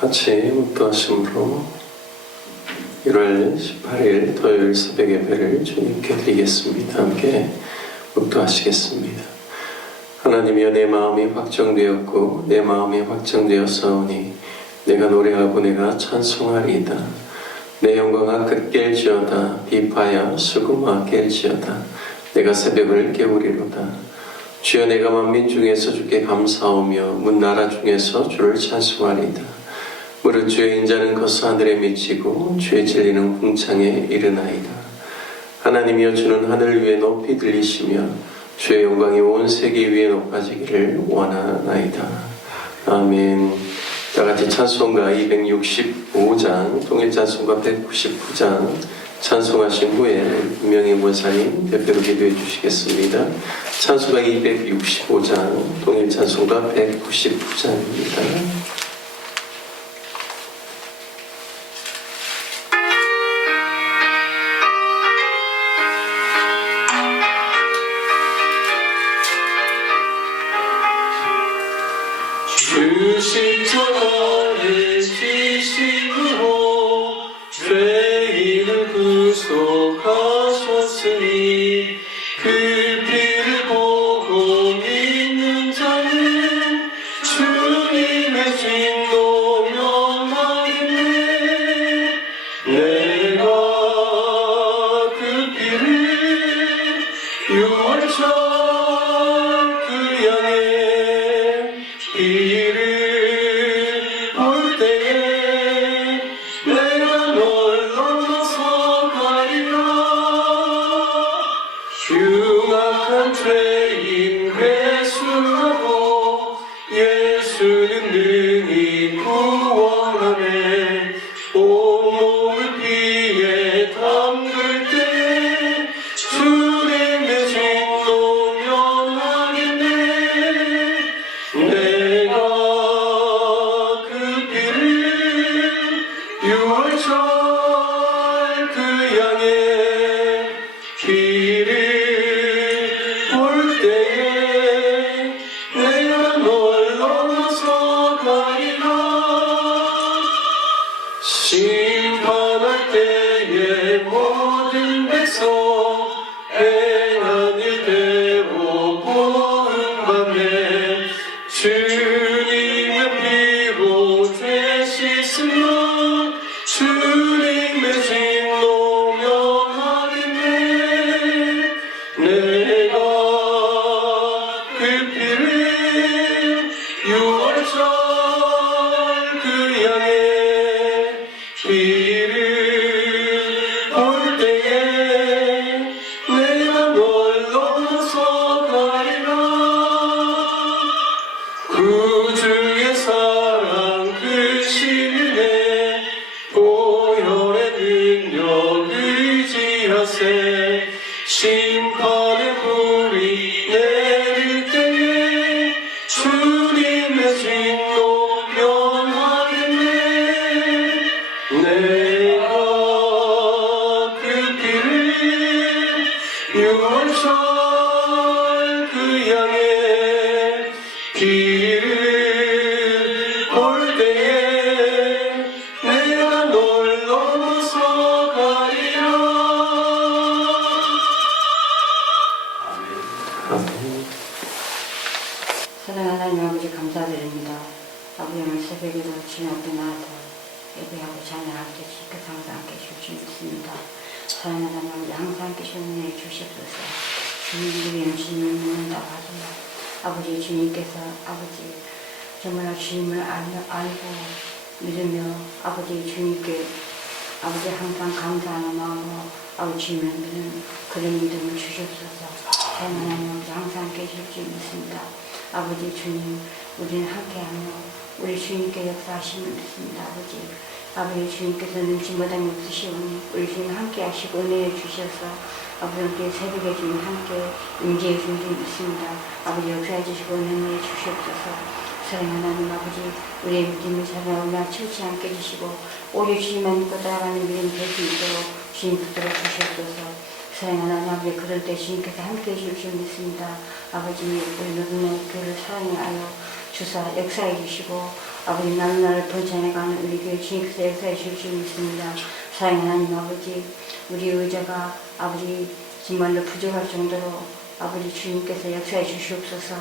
같이 묵도하심으로 1월 18일 토요일 새벽 예배를 주님께 드리겠습니다. 함께 묵도하시겠습니다. 하나님이여, 내 마음이 확정되었고 내 마음이 확정되었사오니 내가 노래하고 내가 찬송하리이다. 내 영광아 깰지어다. 비파야 수금아 깰지어다. 내가 새벽을 깨우리로다. 주여, 내가 만민 중에서 주께 감사하며 문나라 중에서 주를 찬송하리이다. 무릇 주의 인자는 거서 하늘에 미치고 주의 진리는 궁창에 이르나이다. 하나님이여, 주는 하늘 위에 높이 들리시며 주의 영광이 온 세계 위에 높아지기를 원하나이다. 아멘. 다같이 찬송가 265장, 통일찬송가 199장 찬송하신 후에 김명희 목사님 대표로 기도해 주시겠습니다. 찬송가 265장, 통일찬송가 199장입니다. 주 십자가의 지심으로 죄인을 구속하셨으니 그 피를 보고 믿는 자는 주님의 진노 면하겠네. 내가 그 피를 6월절 그 양의 피를 볼 때에 내가 널 넘어서 가리라. 흉악한 죄인 회수하고 예수는 능히 구원하네. 온몸을 피에 담글 때 주님의 진노 면하겠네. 내가 그 피를 6월절 그 양의 피를 볼 때에 내가 널 넘어서 가리라. 심판할 때에 모든 백성 행한 일대로 보응받네. 주님의 피로 죄 씻으면 주님의 진노 면하겠네. 내가 그 피를 6월절 그 양의 피를 볼 때에 내가 널 넘어서 가리라. 구주의 사랑 그 신의 보혈의 능력 의지하세. 심판의 불이 내릴 때에 주님의 진노 면하겠네. 내가 그 피를 6월절 그 양의 피를 볼 때에 내가 널 넘어서 가리라. 사랑하는 하나님 아버지, 감사드립니다. 아버지, 오늘 새벽에도 주님 앞에 나와서 예배하고 찬양할 때 주께서 항상 함께 해주실 줄 믿습니다. 사랑하는 하나님 아버지, 항상 함께 주님을 주시옵소서. 주님을 주님을 믿는다고 하지만 아버지, 주님께서 아버지 정말 주님을 알고 믿으며 아버지 주님께 아버지 항상 감사하는 마음으로 아버지 주님을 믿는 그런 믿음을 주시옵소서. 사랑하는 하나님 아버지, 항상 함께 해주실 줄 믿습니다. 아버지 주님, 우리는 함께하며 우리 주님께 역사하심을 믿습니다. 아버지 주님께서는 지마당이 없으시오니 우리 주님 함께하시고 은혜해 주셔서 아버지 함께 새벽에 주님 함께 임재해 주신 줄 믿습니다. 아버지 역사해 주시고 은혜해 주시옵소서. 사랑하는 하나님 아버지, 우리의 믿음을 사랑하며 치우치 않게 해주시고 오직 주님만 믿고 따라가는 믿음 될 수 있도록 주님 붙들어 주시옵소서. 사랑하는 하나님 아버지, 그럴 때 주님께서 함께해 주실 줄 믿습니다. 아버지, 우리 누구나 교회를 사랑하여 주사 역사해 주시고 아버지 날날 번창해가는 우리 교회 주님께서 역사해 주실 줄 믿습니다. 사랑하는 하나님 아버지, 우리 의자가 아버지 정말로 부족할 정도로 아버지 주님께서 역사해 주시옵소서.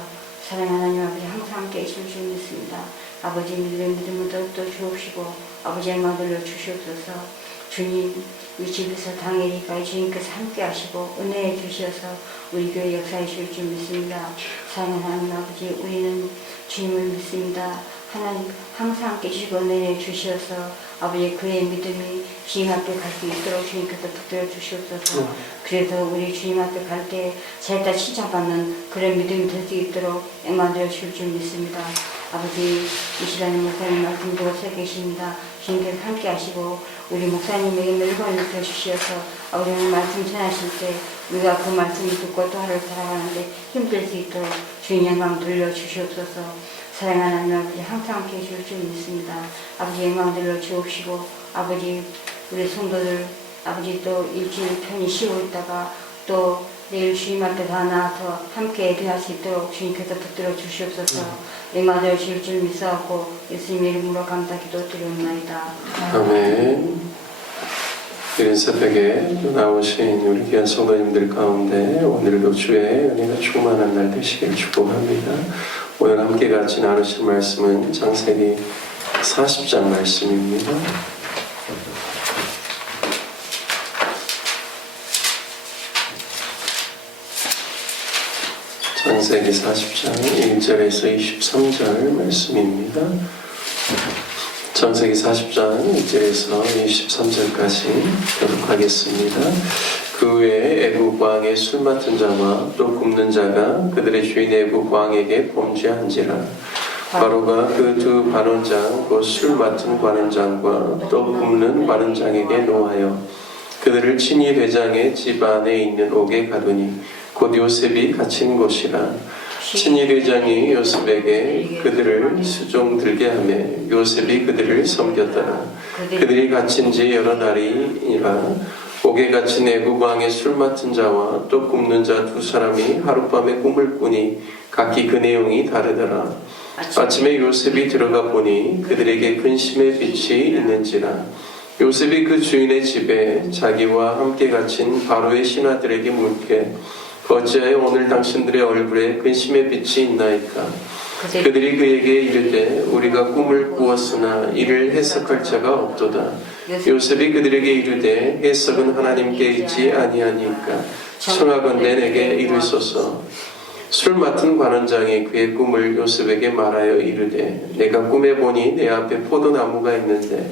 사랑하는 하나님 아버지 항상 함께 계실 줄 믿습니다. 아버지 믿음을 더욱더 주옵시고 아버지 영광 돌려 주시옵소서. 주님 우리 집에서 당일이까지 주님께서 함께 하시고 은혜해 주셔서 우리 교회 역사해 주실 줄 믿습니다. 사랑하는 하나님 아버지, 우리는 주님을 믿습니다. 하나님 항상 함께 주시고 은혜해 주셔서 아버지 그의 믿음이 주님 앞에 갈 수 있도록 주님께서 붙들어 주시옵소서. 그래서 우리 주님 앞에 갈 때 잘다 칭찬받는 그런 믿음이 될 수 있도록 영광 되어 주실 줄 믿습니다. 아버지 이 시간에 목사님 말씀 듣고 서 계십니다. 주님께서 함께 하시고 우리 목사님에게 늘건을 입혀 주시어서 아버지 오늘 말씀 전하실 때 우리가 그 말씀을 듣고 또 하루를 살아가는데 힘들 수 있도록 주님 영광 돌려 주시옵소서. 사랑하는 하나님 아버지 항상 함께 해주실 줄 믿습니다. 아버지 영광 돌려 주옵시고 아버지 우리 성도들 아버지 또 일주일 편히 쉬고 있다가 또 내일 주님 앞에 다 나와서 함께 예배할 수 있도록 주님께서 붙들어 주시옵소서. 영광 돌려 주실 줄 믿사옵고 예수님의 이름으로 감사 기도드리옵나이다. 아멘. 이른 새벽에 나오신 우리 귀한 성도님들 가운데 오늘도 주의 은혜가 충만한 날 되시길 축복합니다. 오늘 함께 같이 나누실 말씀은 창세기 40장 말씀입니다. 창세기 40장 1절에서 23절 말씀입니다. 창세기 40장 1절에서 23절까지 교독하겠습니다. 그 후에 애굽 왕의 술 맡은 자와 또 굽는 자가 그들의 주인 애굽 왕에게 범죄한지라. 바로가 그 두 관원장 곧 술 맡은 관원장과 또 굽는 관원장에게 노하여 그들을 친히 대장의 집 안에 있는 옥에 가두니 곧 요셉이 갇힌 곳이라. 친히 대장이 요셉에게 그들을 수종 들게 하며 요셉이 그들을 섬겼더라. 그들이 갇힌 지 여러 날이니라. 옥에 갇힌 애굽 왕의 술 맡은 자와 또 굽는 자 두 사람이 하룻밤에 꿈을 꾸니 각기 그 내용이 다르더라. 아침에 요셉이 들어가 보니 그들에게 근심의 빛이 있는지라. 요셉이 그 주인의 집에 자기와 함께 갇힌 바로의 신하들에게 묻게 어찌하여 오늘 당신들의 얼굴에 근심의 빛이 있나이까? 그들이 그에게 이르되 우리가 꿈을 꾸었으나 이를 해석할 자가 없도다. 요셉이 그들에게 이르되 해석은 하나님께 있지 아니하니까 청하건대 내게 이르소서. 술 맡은 관원장이 그의 꿈을 요셉에게 말하여 이르되 내가 꿈에 보니 내 앞에 포도나무가 있는데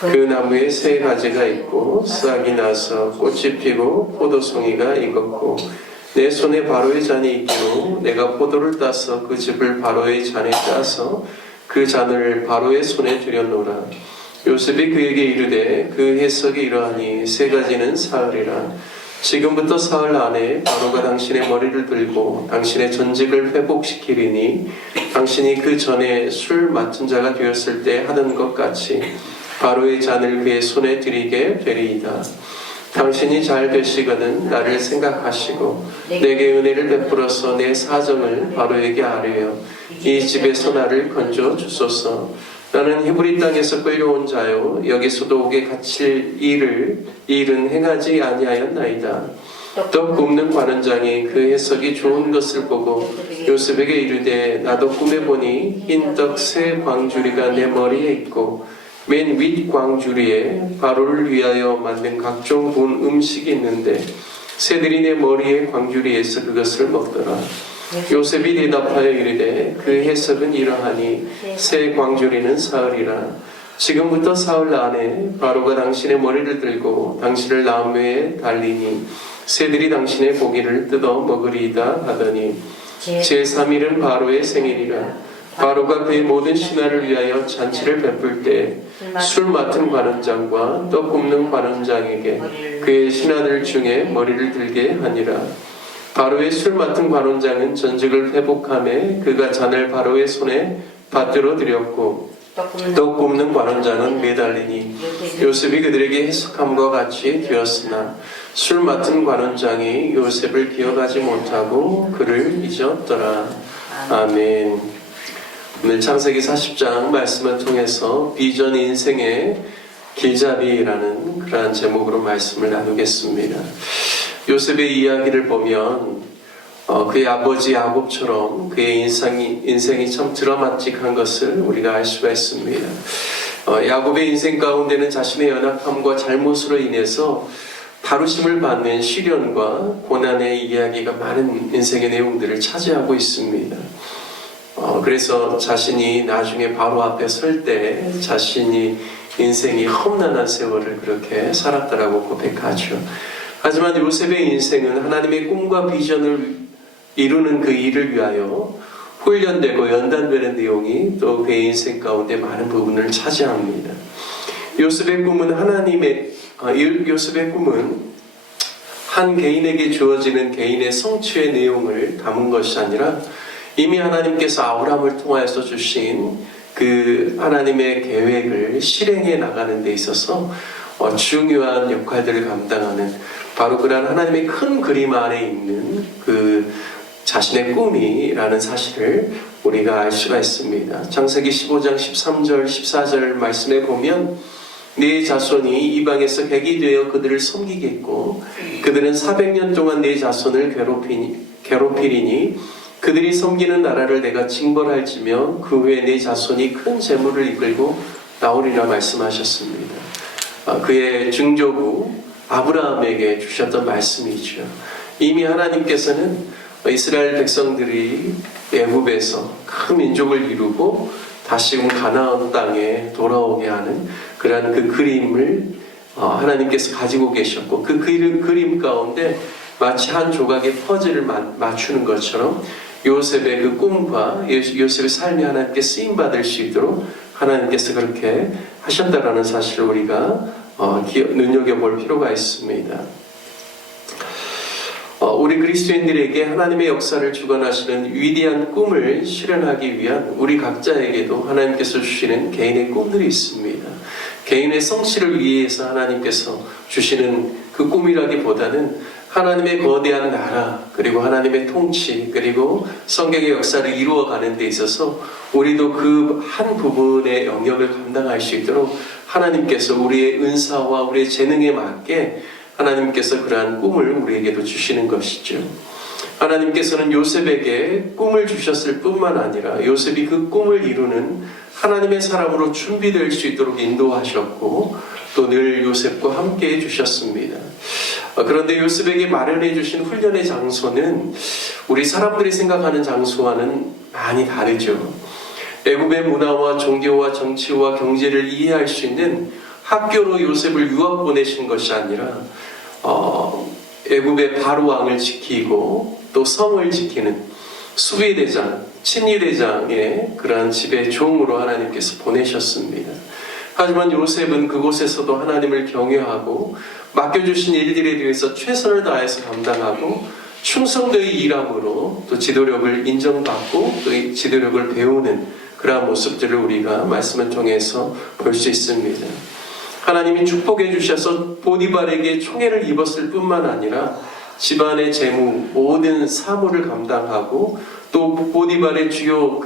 그 나무에 세 가지가 있고 싹이 나서 꽃이 피고 포도송이가 익었고 내 손에 바로의 잔이 있기로 내가 포도를 따서 그 즙을 바로의 잔에 따서 그 잔을 바로의 손에 들여놓으라. 요셉이 그에게 이르되 그 해석이 이러하니 세 가지는 사흘이라. 지금부터 사흘 안에 바로가 당신의 머리를 들고 당신의 전직을 회복시키리니 당신이 그 전에 술 맡은 자가 되었을 때 하던 것 같이 바로의 잔을 그의 손에 드리게 되리이다. 당신이 잘 되시거든 나를 생각하시고 내게 은혜를 베풀어서 내 사정을 바로에게 아뢰어 이 집에서 나를 건져 주소서. 나는 히브리 땅에서 끌려온 자요 여기서도 옥에 갇힐 일은 행하지 아니하였나이다. 떡 굽는 관원장이 그 해석이 좋은 것을 보고 요셉에게 이르되 나도 꿈에 보니 흰 떡 세 광주리가 내 머리에 있고 맨 윗 광주리에 바로를 위하여 만든 각종 본 음식이 있는데 새들이 내 머리에 광주리에서 그것을 먹더라. 요셉이 대답하여 이르되 그 해석은 이러하니 새 광주리는 사흘이라. 지금부터 사흘 안에 바로가 당신의 머리를 들고 당신을 나무에 달리니 새들이 당신의 고기를 뜯어 먹으리이다 하더니 제3일은 바로의 생일이라. 바로가 그의 모든 신하를 위하여 잔치를 베풀 때 술 맡은 관원장과 떡 굽는 관원장에게 그의 신하들 중에 머리를 들게 하니라. 바로의 술 맡은 관원장은 전직을 회복하며 그가 잔을 바로의 손에 받들어 드렸고 떡 굽는 관원장은 매달리니 요셉이 그들에게 해석함과 같이 되었으나 술 맡은 관원장이 요셉을 기억하지 못하고 그를 잊었더라. 아멘. 오늘 창세기 40장 말씀을 통해서 비전 인생의 길잡이라는 그러한 제목으로 말씀을 나누겠습니다. 요셉의 이야기를 보면 그의 아버지 야곱처럼 그의 인생이 참 드라마틱한 것을 우리가 알 수가 있습니다. 야곱의 인생 가운데는 자신의 연약함과 잘못으로 인해서 다루심을 받는 시련과 고난의 이야기가 많은 인생의 내용들을 차지하고 있습니다. 그래서 자신이 나중에 바로 앞에 설 때 자신이 인생이 험난한 세월을 그렇게 살았다라고 고백하죠. 하지만 요셉의 인생은 하나님의 꿈과 비전을 이루는 그 일을 위하여 훈련되고 연단되는 내용이 또 그의 인생 가운데 많은 부분을 차지합니다. 요셉의 꿈은 한 개인에게 주어지는 개인의 성취의 내용을 담은 것이 아니라 이미 하나님께서 아브라함을 통하여서 주신 그 하나님의 계획을 실행해 나가는 데 있어서 중요한 역할들을 감당하는 바로 그러한 하나님의 큰 그림 안에 있는 그 자신의 꿈이라는 사실을 우리가 알 수가 있습니다. 창세기 15장 13절 14절 말씀에 보면 네 자손이 이방에서 객이 되어 그들을 섬기겠고 그들은 400년 동안 네 자손을 괴롭히리니 그들이 섬기는 나라를 내가 징벌할지며 그 후에 네 자손이 큰 재물을 이끌고 나오리라 말씀하셨습니다. 그의 증조부 아브라함에게 주셨던 말씀이죠. 이미 하나님께서는 이스라엘 백성들이 애굽에서 큰 민족을 이루고 다시금 가나안 땅에 돌아오게 하는 그러한 그 그림을 하나님께서 가지고 계셨고 그 그림 가운데 마치 한 조각의 퍼즐을 맞추는 것처럼 요셉의 그 꿈과 요셉의 삶이 하나님께 쓰임받을 수 있도록 하나님께서 그렇게 하셨다라는 사실을 우리가 눈여겨볼 필요가 있습니다. 우리 그리스도인들에게 하나님의 역사를 주관하시는 위대한 꿈을 실현하기 위한 우리 각자에게도 하나님께서 주시는 개인의 꿈들이 있습니다. 개인의 성취를 위해서 하나님께서 주시는 그 꿈이라기보다는 하나님의 거대한 나라 그리고 하나님의 통치 그리고 성경의 역사를 이루어가는 데 있어서 우리도 그 한 부분의 영역을 감당할 수 있도록 하나님께서 우리의 은사와 우리의 재능에 맞게 하나님께서 그러한 꿈을 우리에게도 주시는 것이죠. 하나님께서는 요셉에게 꿈을 주셨을 뿐만 아니라 요셉이 그 꿈을 이루는 하나님의 사람으로 준비될 수 있도록 인도하셨고 또 늘 요셉과 함께 해주셨습니다. 그런데 요셉에게 마련해 주신 훈련의 장소는 우리 사람들이 생각하는 장소와는 많이 다르죠. 애굽의 문화와 종교와 정치와 경제를 이해할 수 있는 학교로 요셉을 유학 보내신 것이 아니라 애굽의 바로 왕을 지키고 또 성을 지키는 수비대장, 친위대장의 그러한 집의 종으로 하나님께서 보내셨습니다. 하지만 요셉은 그곳에서도 하나님을 경외하고 맡겨주신 일들에 대해서 최선을 다해서 감당하고 충성되이 일함으로 또 지도력을 인정받고 또 지도력을 배우는 그러한 모습들을 우리가 말씀을 통해서 볼 수 있습니다. 하나님이 축복해 주셔서 보디발에게 총애를 입었을 뿐만 아니라 집안의 재무 모든 사무를 감당하고 또 보디발의 주요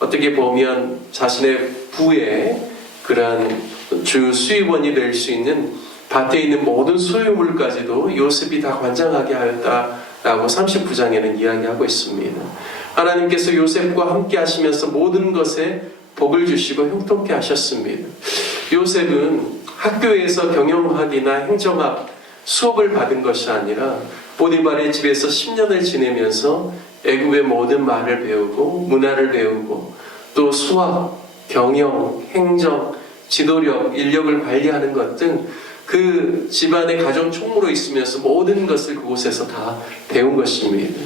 어떻게 보면 자신의 부의 그러한 주 수입원이 될 수 있는 밭에 있는 모든 소유물까지도 요셉이 다 관장하게 하였다라고 39장에는 이야기하고 있습니다. 하나님께서 요셉과 함께 하시면서 모든 것에 복을 주시고 형통케 하셨습니다. 요셉은 학교에서 경영학이나 행정학 수업을 받은 것이 아니라 보디발의 집에서 10년을 지내면서 애굽의 모든 말을 배우고 문화를 배우고 또 수학, 경영, 행정, 지도력, 인력을 관리하는 것 등 그 집안의 가정 총무로 있으면서 모든 것을 그곳에서 다 배운 것입니다.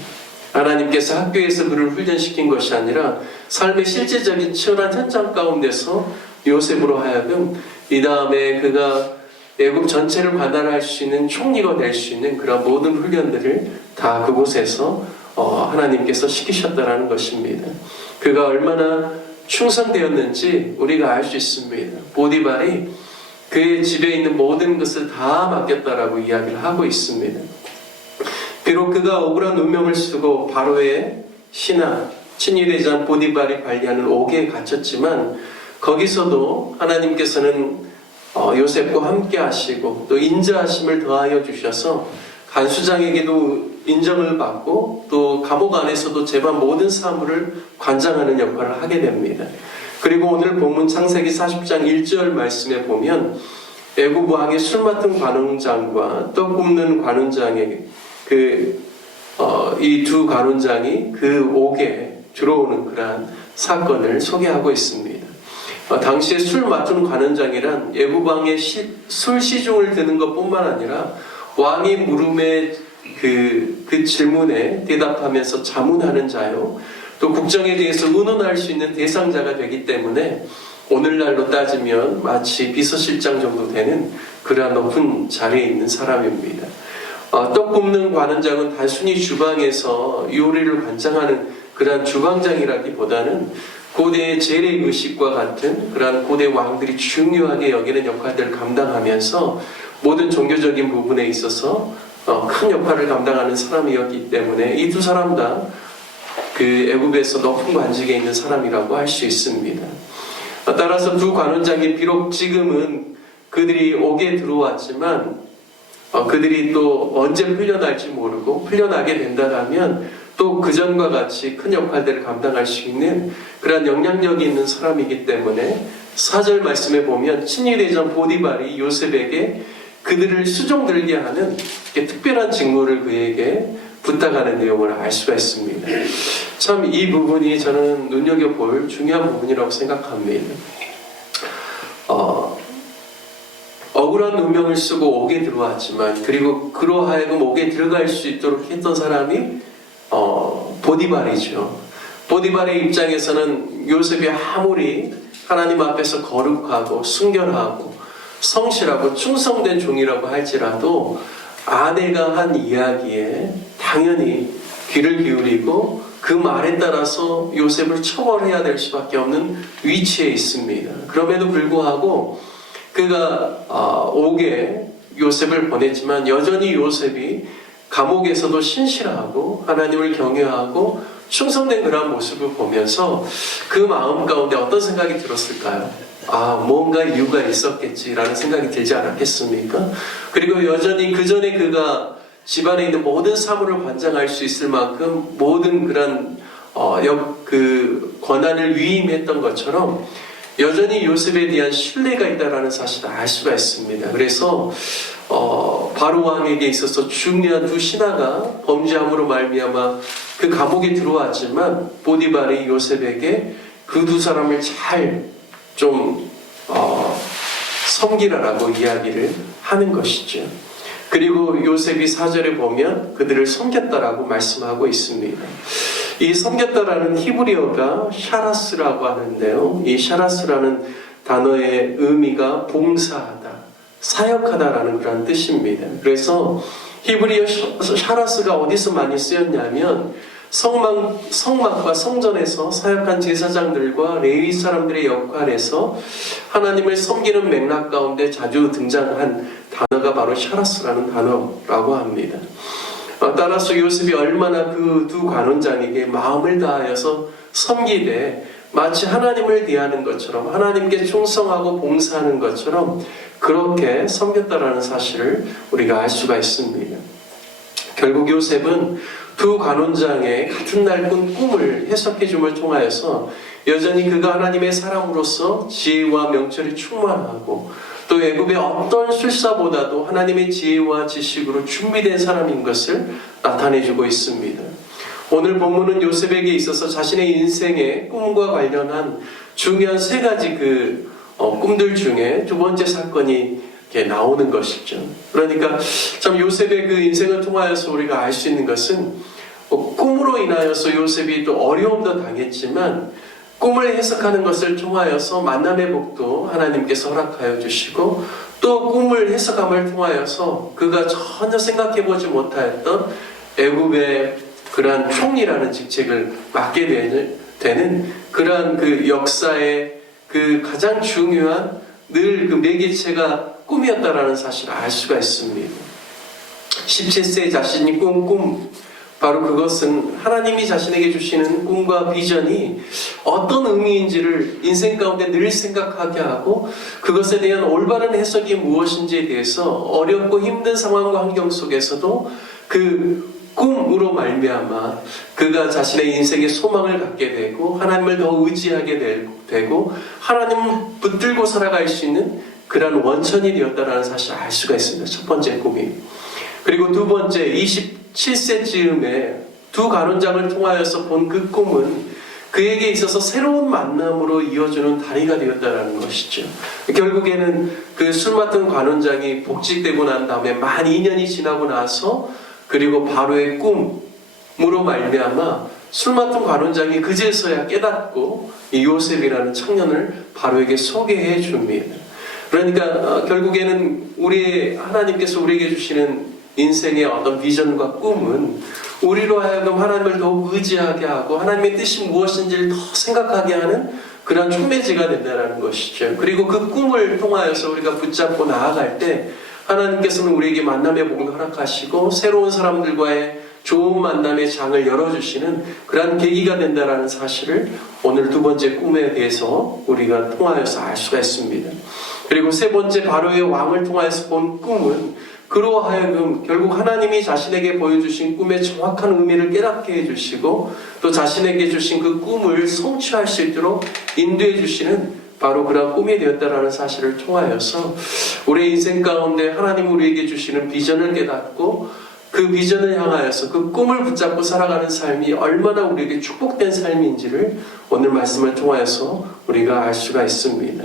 하나님께서 학교에서 그를 훈련시킨 것이 아니라 삶의 실제적인 치열한 현장 가운데서 요셉으로 하여금 이 다음에 그가 애굽 전체를 관할할 수 있는 총리가 될 수 있는 그런 모든 훈련들을 다 그곳에서 하나님께서 시키셨다라는 것입니다. 그가 얼마나 충성되었는지 우리가 알 수 있습니다. 보디발이 그의 집에 있는 모든 것을 다 맡겼다라고 이야기를 하고 있습니다. 비록 그가 억울한 운명을 쓰고 바로의 신하 친위대장 보디발이 관리하는 옥에 갇혔지만 거기서도 하나님께서는 요셉과 함께 하시고 또 인자하심을 더하여 주셔서 간수장에게도 인정을 받고 또 감옥 안에서도 재반 모든 사물을 관장하는 역할을 하게 됩니다. 그리고 오늘 본문 창세기 40장 1절 말씀에 보면 애굽 왕의 술 맡은 관원장과 떡 굽는 관원장의 이 두 관원장이 그 옥에 들어오는 그러한 사건을 소개하고 있습니다. 당시에 술 맡은 관원장이란 애굽 왕의 술 시중을 드는 것뿐만 아니라 왕의 물음에 그 질문에 대답하면서 자문하는 자요, 또 국정에 대해서 의논할 수 있는 대상자가 되기 때문에 오늘날로 따지면 마치 비서실장 정도 되는 그러한 높은 자리에 있는 사람입니다. 떡 굽는 관원장은 단순히 주방에서 요리를 관장하는 그러한 주방장이라기보다는 고대의 재래의식과 같은 그러한 고대 왕들이 중요하게 여기는 역할들을 감당하면서 모든 종교적인 부분에 있어서 큰 역할을 감당하는 사람이었기 때문에 이 두 사람 다 그 애굽에서 높은 관직에 있는 사람이라고 할 수 있습니다. 따라서 두 관원장이 비록 지금은 그들이 옥에 들어왔지만 그들이 또 언제 풀려날지 모르고 풀려나게 된다면 또 그전과 같이 큰 역할들을 감당할 수 있는 그런 영향력이 있는 사람이기 때문에 4절 말씀에 보면 친위대장 보디발이 요셉에게 그들을 수종들게 하는 특별한 직무를 그에게 부탁하는 내용을 알 수가 있습니다. 참 이 부분이 저는 눈여겨볼 중요한 부분이라고 생각합니다. 억울한 누명을 쓰고 옥에 들어왔지만 그리고 그로하여금 옥에 들어갈 수 있도록 했던 사람이 보디발이죠. 보디발의 입장에서는 요셉이 아무리 하나님 앞에서 거룩하고 순결하고 성실하고 충성된 종이라고 할지라도 아내가 한 이야기에 당연히 귀를 기울이고 그 말에 따라서 요셉을 처벌해야 될 수밖에 없는 위치에 있습니다. 그럼에도 불구하고 그가 옥에 요셉을 보냈지만 여전히 요셉이 감옥에서도 신실하고 하나님을 경외하고 충성된 그런 모습을 보면서 그 마음 가운데 어떤 생각이 들었을까요? 뭔가 이유가 있었겠지라는 생각이 들지 않았겠습니까? 그리고 여전히 그 전에 그가 집안에 있는 모든 사물을 관장할 수 있을 만큼 모든 그런 그 권한을 위임했던 것처럼 여전히 요셉에 대한 신뢰가 있다는 사실을 알 수가 있습니다. 그래서 바로 왕에게 있어서 중요한 두 신하가 범죄함으로 말미암아 그 감옥에 들어왔지만 보디발이 요셉에게 그 두 사람을 잘 좀 섬기라라고 이야기를 하는 것이죠. 그리고 요셉이 4절에 보면 그들을 섬겼다라고 말씀하고 있습니다. 이 섬겼다라는 히브리어가 샤라스라고 하는데요. 이 샤라스라는 단어의 의미가 봉사하다, 사역하다라는 그런 뜻입니다. 그래서 히브리어 샤라스가 어디서 많이 쓰였냐면 성막과 성전에서 사역한 제사장들과 레위 사람들의 역할에서 하나님을 섬기는 맥락 가운데 자주 등장한 단어가 바로 샤라스라는 단어라고 합니다. 따라서 요셉이 얼마나 그 두 관원장에게 마음을 다하여서 섬기되 마치 하나님을 대하는 것처럼 하나님께 충성하고 봉사하는 것처럼 그렇게 섬겼다라는 사실을 우리가 알 수가 있습니다. 결국 요셉은 두 관원장의 같은 날 꾼 꿈을 해석해 줌을 통하여서 여전히 그가 하나님의 사람으로서 지혜와 명철이 충만하고 또 애굽의 어떤 술사보다도 하나님의 지혜와 지식으로 준비된 사람인 것을 나타내주고 있습니다. 오늘 본문은 요셉에게 있어서 자신의 인생의 꿈과 관련한 중요한 세 가지 꿈들 중에 두 번째 사건이 이렇게 나오는 것이죠. 그러니까 참 요셉의 그 인생을 통하여서 우리가 알 수 있는 것은 꿈으로 인하여서 요셉이 또 어려움도 당했지만 꿈을 해석하는 것을 통하여서 만남의 복도 하나님께서 허락하여 주시고 또 꿈을 해석함을 통하여서 그가 전혀 생각해보지 못하였던 애굽의 그러한 총리라는 직책을 맡게 되는 그러한 그 역사의 그 가장 중요한 늘 그 매개체가 꿈이었다라는 사실을 알 수가 있습니다. 17세 자신이 꾼 꿈, 바로 그것은 하나님이 자신에게 주시는 꿈과 비전이 어떤 의미인지를 인생 가운데 늘 생각하게 하고 그것에 대한 올바른 해석이 무엇인지에 대해서 어렵고 힘든 상황과 환경 속에서도 그 꿈으로 말미암아 그가 자신의 인생의 소망을 갖게 되고 하나님을 더 의지하게 되고 하나님을 붙들고 살아갈 수 있는 그러한 원천이 되었다는 사실을 알 수가 있습니다. 첫 번째 꿈이. 그리고 두 번째 27세쯤에 두 가론장을 통하여서 본 그 꿈은 그에게 있어서 새로운 만남으로 이어주는 다리가 되었다는 것이죠. 결국에는 그 술 맡은 관원장이 복직되고 난 다음에 만 2년이 지나고 나서 그리고 바로의 꿈으로 말미암아 술 맡은 관원장이 그제서야 깨닫고 이 요셉이라는 청년을 바로에게 소개해 줍니다. 그러니까 결국에는 하나님께서 우리에게 주시는 인생의 어떤 비전과 꿈은 우리로 하여금 하나님을 더욱 의지하게 하고 하나님의 뜻이 무엇인지를 더 생각하게 하는 그런 촉매제가 된다는 것이죠. 그리고 그 꿈을 통하여서 우리가 붙잡고 나아갈 때 하나님께서는 우리에게 만남의 복을 허락하시고 새로운 사람들과의 좋은 만남의 장을 열어주시는 그러한 계기가 된다는 사실을 오늘 두 번째 꿈에 대해서 우리가 통하여서 알 수가 있습니다. 그리고 세 번째 바로의 왕을 통하여서 본 꿈은 그로 하여금 결국 하나님이 자신에게 보여주신 꿈의 정확한 의미를 깨닫게 해주시고 또 자신에게 주신 그 꿈을 성취할 수 있도록 인도해 주시는 바로 그런 꿈이 되었다는 사실을 통하여서 우리의 인생 가운데 하나님 우리에게 주시는 비전을 깨닫고 그 비전을 향하여서 그 꿈을 붙잡고 살아가는 삶이 얼마나 우리에게 축복된 삶인지를 오늘 말씀을 통하여서 우리가 알 수가 있습니다.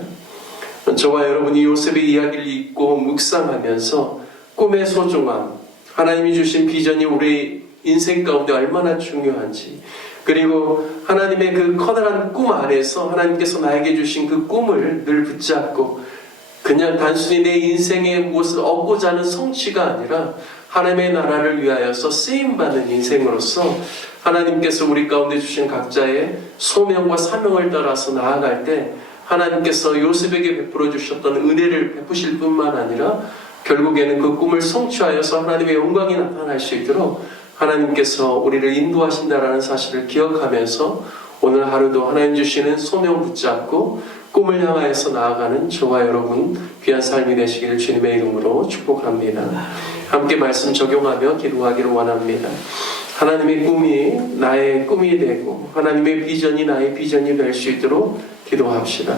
저와 여러분이 요셉의 이야기를 읽고 묵상하면서 꿈의 소중함, 하나님이 주신 비전이 우리 인생 가운데 얼마나 중요한지, 그리고 하나님의 그 커다란 꿈 안에서 하나님께서 나에게 주신 그 꿈을 늘 붙잡고 그냥 단순히 내 인생의 무엇을 얻고자 하는 성취가 아니라 하나님의 나라를 위하여서 쓰임받는 인생으로서 하나님께서 우리 가운데 주신 각자의 소명과 사명을 따라서 나아갈 때 하나님께서 요셉에게 베풀어 주셨던 은혜를 베푸실 뿐만 아니라 결국에는 그 꿈을 성취하여서 하나님의 영광이 나타날 수 있도록 하나님께서 우리를 인도하신다라는 사실을 기억하면서 오늘 하루도 하나님 주시는 소명 붙잡고 꿈을 향하여서 나아가는 저와 여러분 귀한 삶이 되시기를 주님의 이름으로 축복합니다. 함께 말씀 적용하며 기도하기를 원합니다. 하나님의 꿈이 나의 꿈이 되고 하나님의 비전이 나의 비전이 될 수 있도록 기도합시다.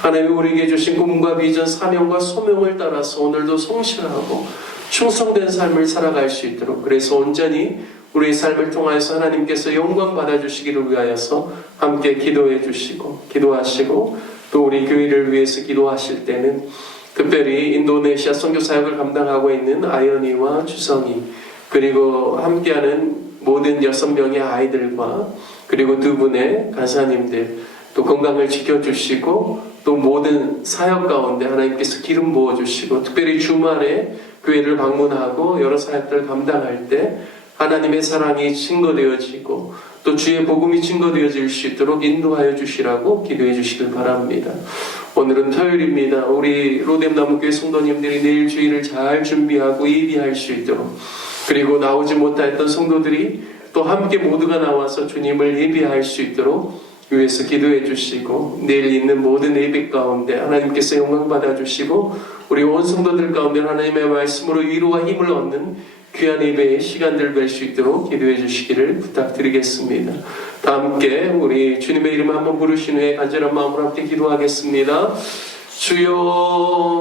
하나님이 우리에게 주신 꿈과 비전, 사명과 소명을 따라서 오늘도 성실하고 충성된 삶을 살아갈 수 있도록 그래서 온전히 우리의 삶을 통하여서 하나님께서 영광 받아주시기를 위하여서 함께 기도해 주시고 기도하시고 또 우리 교회를 위해서 기도하실 때는 특별히 인도네시아 선교사역을 감당하고 있는 아연이와 주성이 그리고 함께하는 모든 6명의 아이들과 그리고 두 분의 간사님들 또 건강을 지켜주시고 또 모든 사역 가운데 하나님께서 기름 부어주시고 특별히 주말에 교회를 방문하고 여러 사역들을 감당할 때 하나님의 사랑이 증거되어지고 또 주의 복음이 증거되어질 수 있도록 인도하여 주시라고 기도해 주시길 바랍니다. 오늘은 토요일입니다. 우리 로뎀나무교회 성도님들이 내일 주일을 잘 준비하고 예비할 수 있도록 그리고 나오지 못했던 성도들이 또 함께 모두가 나와서 주님을 예비할 수 있도록 위해서 기도해 주시고 내일 있는 모든 예배 가운데 하나님께서 영광 받아주시고 우리 온 성도들 가운데 하나님의 말씀으로 위로와 힘을 얻는 귀한 예배의 시간들 뵐 수 있도록 기도해 주시기를 부탁드리겠습니다. 다 함께 우리 주님의 이름 한번 부르신 후에 간절한 마음으로 함께 기도하겠습니다. 주여